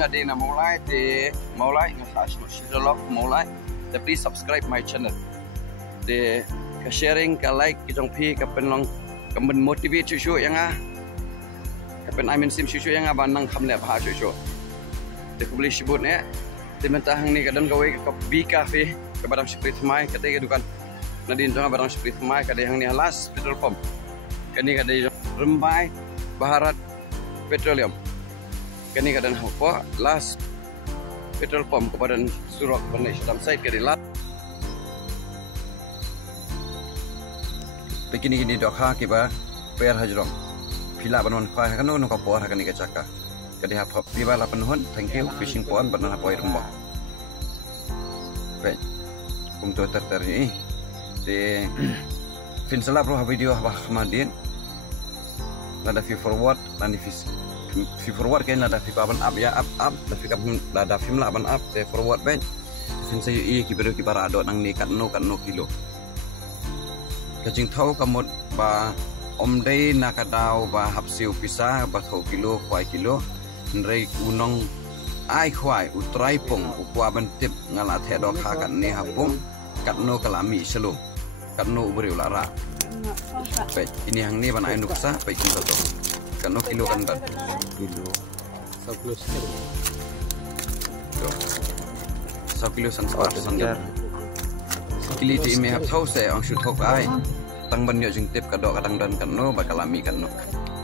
ngadi na mulai de mulai ngas shiralok mulai de please subscribe my channel de ka sharing ka like kijong pi ka penlong ka motivate chuchu yang ka pen I mean sim chuchu yang banang khamle bha chuchu de kubli shibut ne de mentahang ni kadang gawe ka bi cafe ka barang sprit mai ka te dukan nadin jong barang sprit mai ka de hang ni halas petrol pump kani ka de rembai Baharat Petroleum kani kadang apa last petrol pump kepada Surok Bernai dalam site kedilat begini gini dokha kiba per hajrong pila banon khai kanu no kapor kani ka caka kadi hap piba la penhun thank you fishing pond banana poi rumbo pe untuk terteri de fin sala pro video bah khamadin nada fi forward nani fi forward kain nada fi paban up ya up da fi kam nada film la ban up te forward ben fin sai i ki beru ki para do nang ni kan no kilo kajing thau kamot ba om dei nakadau ba hapsiu pisah ba thau kilo kwai kilo nrei unong ai khwai utrai pong ukwa ban tip ngala the do kha kan ni hapung katno kalami selo katno ubri ulara baik ini yang ni ban ai nuksa baik kita to katno kilo kan ban kilo 1 kilo to 1 kilo san sandar kili ti me hap thau se ang shu thok ai tang ban yo jing tip kadok kadang dan katno ba kalami katno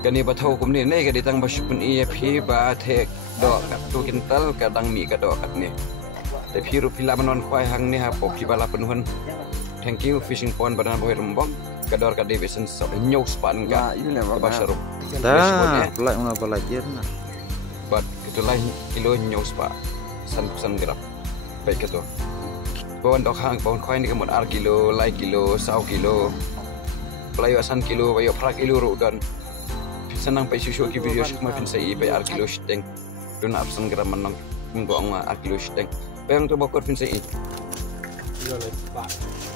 kani ba thau kum ni nei ka ditang ba shupun e phi ba thek do kat tu kintal kadang mi ka do kat ni te phi ru pila banon khwai hang ni ha po phi bala penhun thank you fishing pond banana boy rumbong kador ka division so nyau span ka ba sharu ta pelak una pelajar na but itu lain kilo nyau spa san gram baik itu bawon dok hang bawon khwai ni kamot ar kilo lai kilo sau kilo pelayo san kilo bayo pra kilo ru dan senang pai susu ki video shik ma fin sai pai ar kilo steng dun absen gram manang ngong ar kilo steng peng to bokor fin sai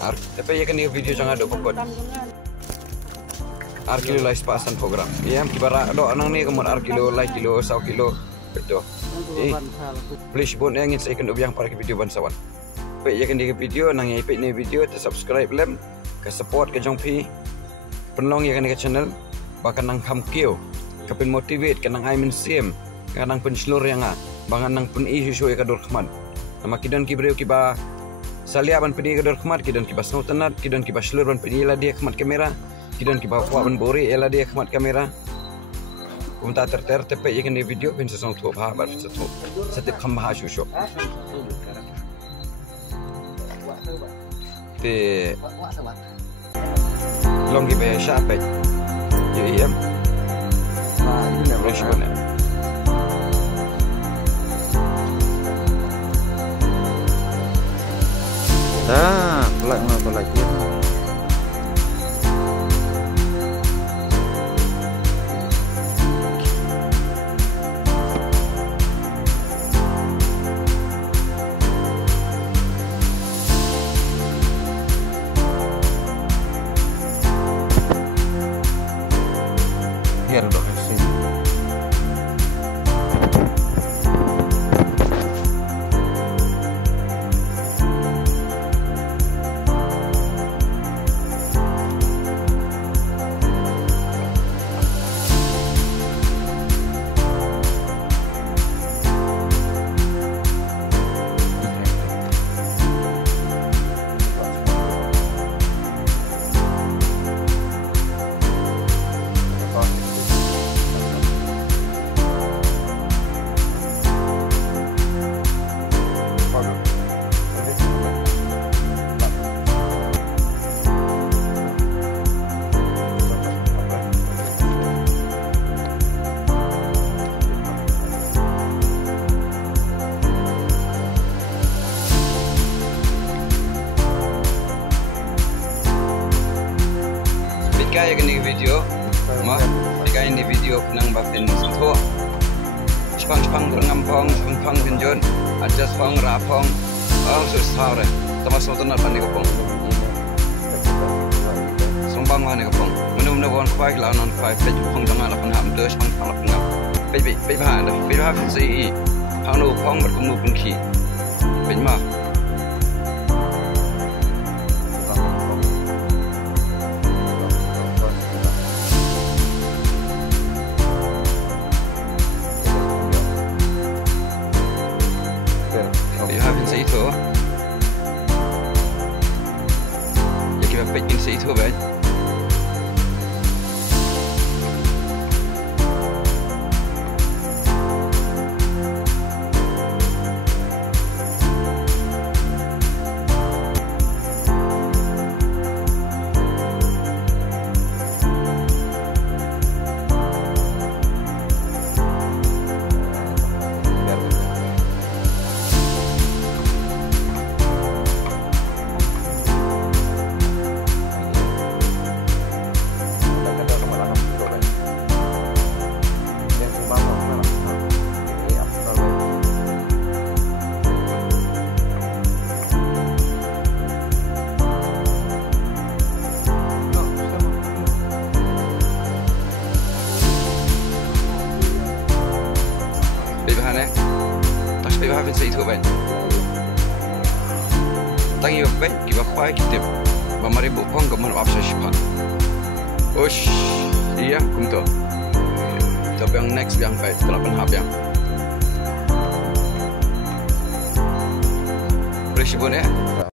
ar tapi ya kan video jangan ada bokor ar kilo lai spasan program ya kibara do anang ni kemot ar kilo lai kilo sau kilo betul please bon yang ingin saya kan ubiang para video bansawan pai ya kan video nang ya pai ni video te subscribe lem ke support ke jong pi penlong ya kan ke channel bahkan nang kam kio kapin motivate kanang I mean sim kanang pen slur yang bangan nang pen isu ka dor khman nama kidan ki breu ki ba salia ban pedi ka dor khmat kidan ki basno tanat kidan ki baslur ban pedi la dia khmat kamera kidan ki ba kwa ban bori ela dia khmat kamera umta terter tepe yekan di video pen sesong tu ba bar setu setip kham ha shusho te long ki be shape iya ini responnya ta pelak una pelajar biar dok sih Kaya kini video, mah dikain di video nang bapin sentuh. Spang rengampong, spang pinjun, aja spang rapong, susah re. Termasuk tu nak pandai kopong. Sumpang mana kopong. Menum nak buat kuai kalau non kuai, pej kopong jangan lapan ham terus, spang lapan ham. Pej bahan dah, pej bahan si. anu pong bertemu pengki. Bagaimana? Dia havin sa ito. Ya kita pekin sa ito ba? Tapi havin sa ito ba? Tangi ba? Kiba pa kitip. Mamaribu pong gaman apa sa sipan. Osh, iya kumto. Tapi yang next yang baik 8 hab yang. Presibon ya.